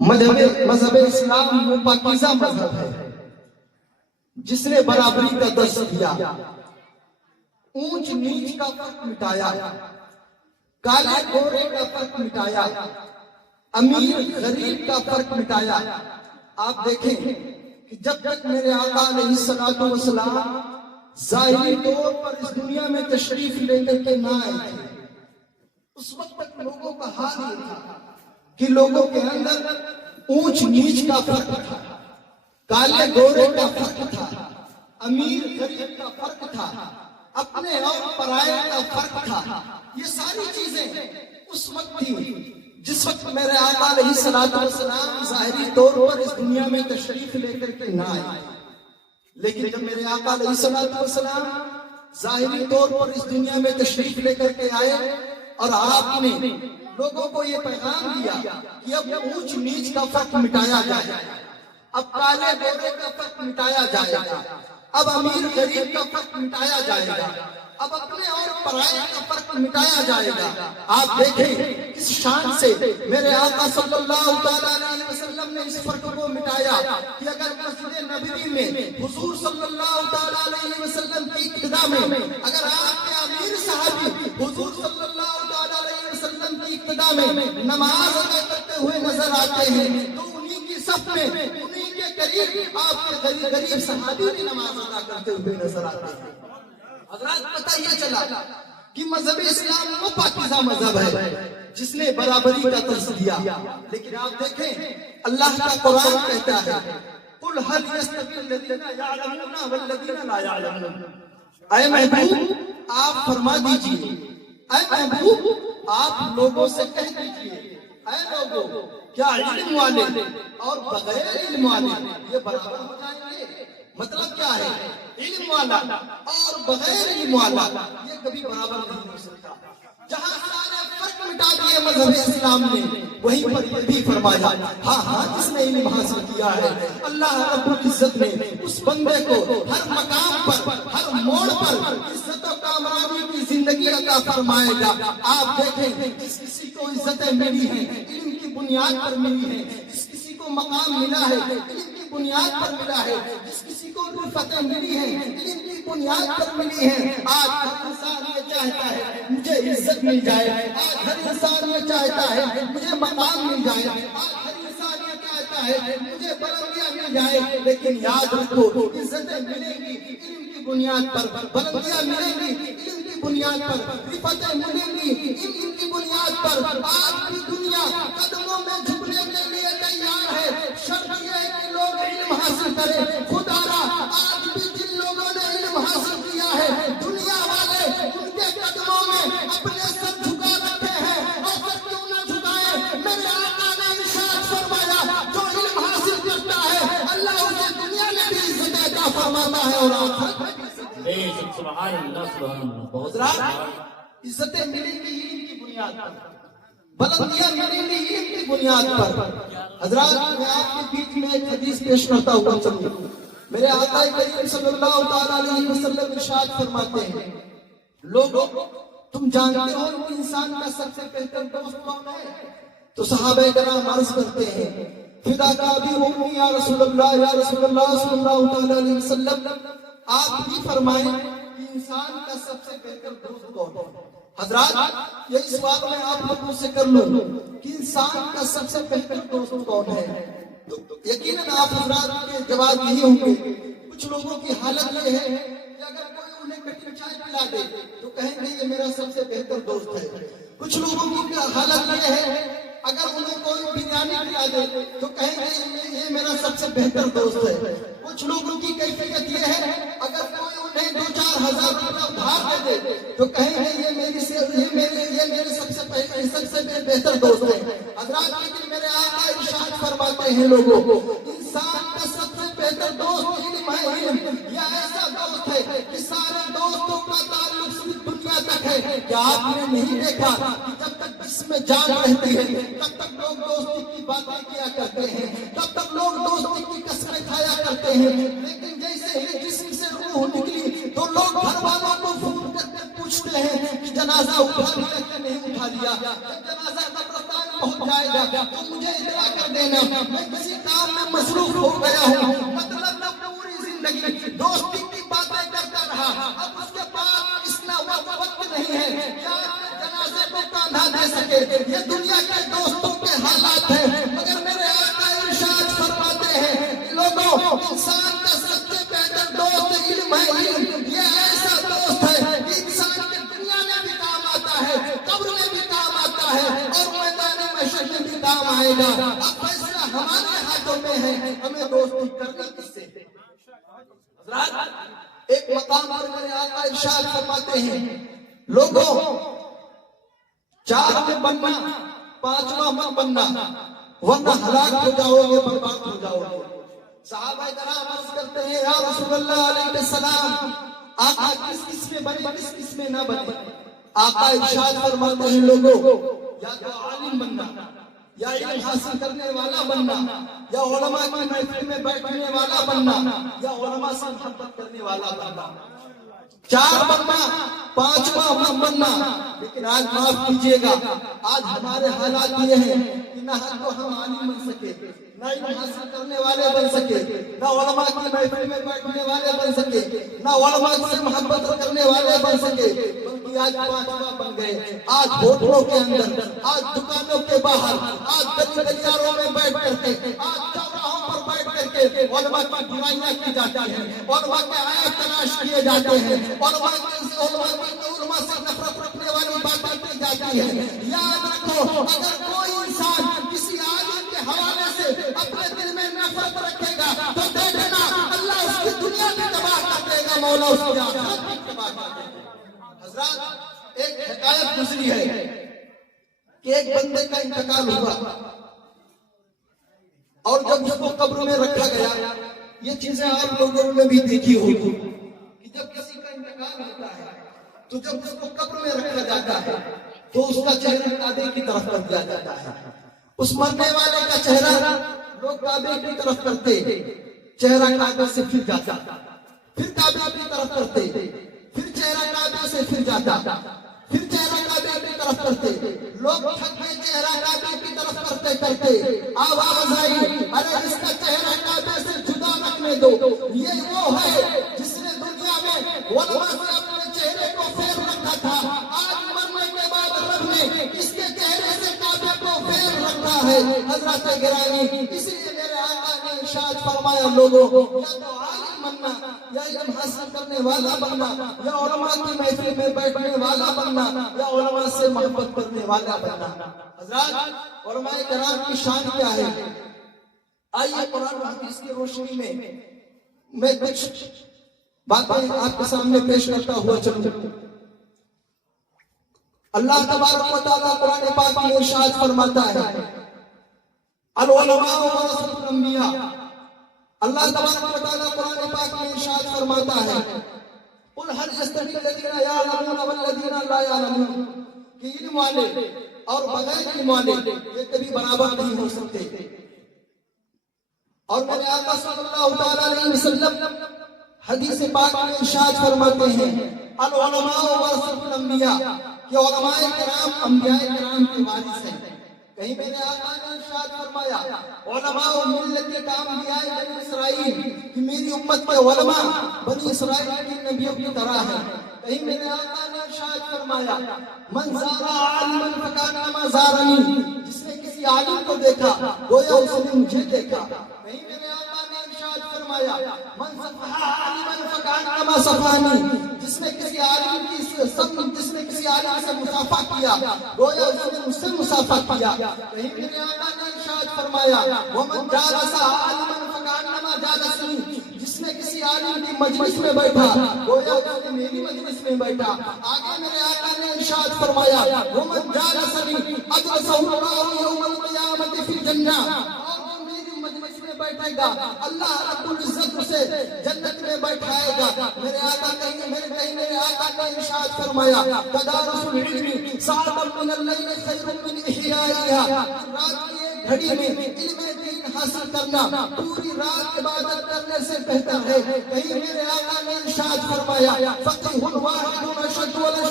مذہب اسلام وہ پاکیزہ مذہب ہے جس نے برابری کا درس دیا، اونچ نیچ کا فرق مٹایا، کالے گورے کا فرق مٹایا، امیر غریب کا فرق مٹایا۔ آپ دیکھیں کہ جب تک میرے آقا علیہ الصلوۃ والسلام ظاہری طور پر اس دنیا میں تشریف لے کر کے نہ آئے تھے، اس وقت تک لوگوں کا حال یہ تھا کہ لوگوں کے اندر اونچ نیچ کا فرق تھا، کالے گورے کا فرق تھا، امیر غریب کا فرق تھا، اپنے اور پرائے کا فرق تھا۔ یہ ساری چیزیں اس وقت تھی جس وقت میرے آقا علیہ الصلوۃ والسلام ظاہری طور پر اس دنیا میں تشریف لے کر کے نہ آئے۔ لیکن جب میرے آقا علیہ الصلوۃ والسلام ظاہری طور پر اس دنیا میں تشریف لے کر کے آئے اور آپ نے لوگوں کو یہ پیغام دیا کہ اب اونچ نیچ کا فرق مٹایا جائے، اب کالے گورے کا فرق مٹایا جائے گا، اب امیر غریب کا فرق مٹایا جائے گا، اب اپنے اور پرائے کا فرق مٹایا جائے گا۔ آپ دیکھیں اس شان سے میرے آقا صلی اللہ علیہ وسلم نے اس فرق کو مٹایا کہ اگر مسجد نبوی میں حضور صلی اللہ علیہ وسلم کی ابتدا میں اگر آپ کے امیر صحابی حضور صلی اللہ علیہ وسلم کی ابتدا میں نماز ادا کرتے ہوئے نظر آتے ہیں تو انہی کی صف میں انہی کے قریب آپ کے غریب صحابی بھی نماز ادا کرتے ہوئے نظر آتے ہیں۔ حضرات پتہ یہ چلا کہ مذہب اسلام وہ پاکیزہ مذہب ہے جس نے برابری کا درس دیا۔ لیکن آپ دیکھیں اللہ کا قرآن کہتا ہے قُلْ هَلْ يَسْتَوِي الَّذِينَ يَعْلَمُونَ وَالَّذِينَ لَا يَعْلَمُونَ۔ اے محبوب آپ فرما دیجئے، اے محبوب آپ لوگوں سے کہہ دیجئے، اے لوگوں کیا علم والے اور بغیر علم والے یہ برابر ہو جائیں گے؟ مطلب کیا ہے؟ علم والا اور بغیر علم والا یہ کبھی برابر نہیں ہو سکتا۔ جہاں سارے فرق مٹا دیے مذہب اسلام نے وہیں پر یہ بھی فرمایا ہاں جس نے علم حاصل کیا ہے اللہ رب العزت نے اس بندے کو ہر مقام پر ہر موڑ پر عزت و کامرانی کی زندگی عطا فرمائے گا۔ آپ دیکھیں جس کسی کو عزتیں ملی ہیں علم کی بنیاد پر ملی ہیں، جس کسی کو مقام ملا ہے علم کی بنیاد پر ملا ہے، جس کسی کو فتح ملی ہے علم کی بنیاد پر ملی ہے۔ آج ہر انسان یہ چاہتا ہے مجھے عزت مل جائے، آج ہر انسان یہ چاہتا ہے مجھے مقام مل جائے، آج ہر انسان یہ چاہتا ہے مجھے بلندیاں مل جائے۔ لیکن یاد رکھو عزتیں ملیں گی علم کی بنیاد پر، بلندیاں ملیں گی علم کی بنیاد پر، فتح ملیں گی علم کی بنیاد پر۔ آج کی دنیا قدموں میں جھکنے کے لیے تیار ہے، شرط یہ ہے کہ لوگ علم حاصل کریں۔ خدا را آج بھی جن لوگوں نے علم حاصل کیا ہے دنیا والے ان کے قدموں میں اپنے سر جھکا رکھے ہیں، اور سر کیوں نہ جھکائے؟ میرے آقا نے ارشاد فرمایا جو علم حاصل کرتا ہے اللہ اسے دنیا میں بھی عزت عطا فرماتا ہے اور آخرت میں بھی عزت۔ سبحان اللہ سبحان اللہ۔ حضرات عزتیں ملیں گی علم کی بنیاد پر، بلندیاں ملیں گی علم کی بنیاد پر۔ حضرات میں آپ کے بیچ میں ایک حدیث پیش کرتا ہوا چلوں۔ میرے آقا کریم صلی اللہ علیہ وسلم ارشاد فرماتے ہیں لوگوں تم جانتے ہو کہ انسان کا سب سے بہتر دوست کون ہے؟ تو صحابہ کرام عرض کرتے ہیں فداک ابی و امی یا رسول اللہ صلی اللہ علیہ وسلم، آپ بھی فرمائیں کہ انسان کا سب سے بہتر دوست کون ہے؟ حضرات یہ سوال میں آپ لوگوں سے کر لوں کہ انسان کا سب سے بہتر دوست کون ہے؟ تو یقیناً آپ حضرات کے جواب یہی ہوں گے۔ کچھ لوگوں کی حالت یہ ہے کہ اگر کوئی انہیں کٹی چائے پلا دے تو کہیں گے یہ میرا سب سے بہتر دوست ہے۔ کچھ لوگوں کی حالت یہ ہے اگر انہیں کوئی بریانی کھلا دے تو کہیں گے یہ میرا سب سے بہتر دوست ہے۔ کچھ لوگوں کی کیفیت یہ ہے اگر کوئی انہیں 2-4 ہزار روپیہ ادھار دے دے تو کہیں گے یہ میرے سب سے بہتر دوست ہے۔ حضرات لیکن میرے آقا ارشاد فرماتے ہیں لوگوں انسان کا سب سے بہتر دوست علم ہے۔ علم یہ ایسا دوست ہے کہ سارے دوستوں کا تعلق صرف دنیا تک ہے۔ کیا آپ نے نہیں دیکھا کہ جب تک جسم میں جان رہتی ہے تب تک لوگ دوستی کی باتیں کیا کرتے ہیں، تب تک لوگ دوستی کی قسمیں کھایا کرتے ہیں، لیکن جیسے ہی جسم سے روح نکلی تو لوگ گھر والوں کو فون کر کے پوچھتے ہیں کہ جنازہ اٹھا لیا کہ نہیں اٹھا لیا۔ جب جنازہ قبرستان پہنچ جائے گا تو مجھے اطلاع کر دینا، میں کسی کام میں مصروف ہو گیا ہوں۔ مطلب پوری زندگی دوستی کی باتیں کرتا رہا، اب اس کے پاس اتنا وقت نہیں ہے کہ اپنے جنازے کو کاندھا دے سکے۔ یہ دنیا کے دوستوں کے حالات ہیں، مگر میرے آقا ارشاد فرماتے ہیں لوگوں، انسان کا سب سے بہتر دوست علم ہے۔ علم یہ ایسا دوست ہے کہ انسان کی دنیا میں بھی کام آتا ہے، قبر میں بھی کام آتا ہے، اور میدان محشر میں بھی کام آئے گا۔ اب فیصلہ ہمارے ہاتھوں میں ہے، ہمیں دوستی کرنا کس سے؟ حضرات ایک مقام پر میرے آقا ارشاد فرماتے ہیں لوگوں، 4 میں بننا، 5واں مت بننا، ورنہ ہلاک ہو جاؤ گے، برباد ہو جاؤ گے۔ صحابہ کرام عرض کرتے ہیں یا رسول اللہ علیہ السلام، آقا کس کس میں بنے، کس کس میں نہ بنے؟ آقا ارشاد فرماتے ہیں لوگوں، یا تو عالم بننا، یا علم حاصل کرنے والا بننا، یا علماء کی محفل میں بیٹھنے والا بننا، یا علماء سے محبت کرنے والا بننا۔ 4 بننا، 5واں مت بننا۔ لیکن آج معاف کیجیے گا، آج ہمارے حالات یہ ہیں کہ نہ تو ہم عالم بن سکے، نہ علم حاصل کرنے والے بن سکے، نہ علماء کی محفل میں بیٹھنے والے بن سکے، نہ علماء سے محبت کرنے والے بن سکے، بلکہ آج 5واں بن گئے۔ آج ہوٹلوں کے اندر، آج دکانوں کے باہر، آج گلی گلیاروں میں بیٹھ کر کے، آج چوراہوں پر بیٹھ کر کے علماء کی برائیاں کی جاتی ہیں، علماء کے عیب تلاش کیے جاتے ہیں، علماء سے نفرت رکھنے والی باتیں کی جاتی ہیں۔ یاد رکھو، اگر کوئی انسان کسی عالم کے حوالے سے اپنے دل میں نفرت رکھے گا تو دیکھنا اللہ اس کی دنیا بھی تباہ کر دے گا، مولا اس کی آخرت بھی تباہ کر دے گا۔ حضرات ایک حکایت گزری ہے کہ ایک بندے کا انتقال ہوا، اور جب اس کو قبر میں رکھا گیا، یہ چیزیں آپ لوگوں نے بھی دیکھی ہوگی کہ جب کسی کا انتقال ہوتا ہے تو جب اس کو قبر میں رکھا جاتا ہے تو اس کا چہرہ کعبے کی طرف کر دیا جاتا ہے۔ اس مرنے والے کا چہرہ لوگ کعبے کی طرف کرتے، چہرہ کعبے سے پھر جاتا، پھر کعبے کی طرف کرتے، پھر چہرہ کعبے سے پھر جاتا، پھر چہرہ کعبے کی طرف کرتے۔ لوگ تھک گئے، چہرہ کعبے کی طرف کرتے کرتے آواز آئی، ارے اس کا چہرہ کعبے سے جدا رکھنے دو۔ یہ وہ ہے جس نے دنیا میں علماء سے اپنے چہرے کو پھیر رکھا تھا، آج مرنے کے بعد رب نے اس کے چہرے سے کعبے کو پھیر رکھا ہے۔ حضرات گرامی، اسی لیے میرے آقا نے ارشاد فرمایا لوگوں، یا تو عالم بننا، یا علم حاصل کرنے والا بننا، یا علماء کی محفل میں بیٹھنے والا بننا، یا علماء سے محبت کرنے والا بننا۔ حضرات علماء کرام کی شان کیا ہے؟ آئیے قرآن و حدیث کی روشنی میں کچھ باتیں آپ کے سامنے پیش کرتا ہوا چلوں۔ اللہ تبارک و تعالیٰ قرآن پاک میں ارشاد فرماتا ہے العلماء ورثۃ الانبیاء۔ اللہ تبارک و تعالیٰ قرآن پاک میں ارشاد فرماتا ہے قل هل يستوي الذين يعلمون والذين لا يعلمون، کہ علم والے اور بغیر علم والے یہ کبھی برابر نہیں ہو سکتے۔ اور میرے آقا صلی اللہ تعالیٰ علیہ وسلم حدیث پاک میں ارشاد فرماتے ہیں العلماء ورثۃ الانبیاء، کہ علماء کرام انبیاء کرام کے وارث ہیں۔ کہیں میرے آقا نے ارشاد فرمایا علماء ملت کا انبیاء بنی اسرائیل، کہ میری امت کے علماء بنی اسرائیل کے نبیوں کی طرح ہیں۔ کہیں میرے آقا نے ارشاد فرمایا من زار عالما فکانما زارنی، جس نے کسی عالم کو دیکھا گویا اس نے مجھے دیکھا۔ کہیں میرے آقا نے ارشاد فرمایا من صفح عالما فکانما صفانی، جس نے کسی عالم سے مصافحہ کیا گویا اس نے مجھ سے مصافحہ کیا۔ کہیں میرے آقا نے ارشاد فرمایا ومن جالس عالما فکانما جالسنی، جس نے کسی عالم کی مجلس میں بیٹھا گویا اس نے میری مجلس میں بیٹھا۔ آگے میرے آقا نے ارشاد فرمایا ومن جالسنی اجلسہ اللہ یوم القیامت فی الجنہ، اور جو میری مجلس میں بیٹھے گا اللہ رب العزت اسے جنت میں بیٹھائے گا۔ میرے آقا کہیں میرے آقا نے ارشاد فرمایا تدارس العلم ساعۃ من اللیل خیر من احیائها، رات کی ایک گھڑی میں علم دین حاصل کرنا پوری رات عبادت کرنے سے بہتر ہے۔ کہیں میرے آقا نے ارشاد فرمایا فقیہ واحد اشد ولا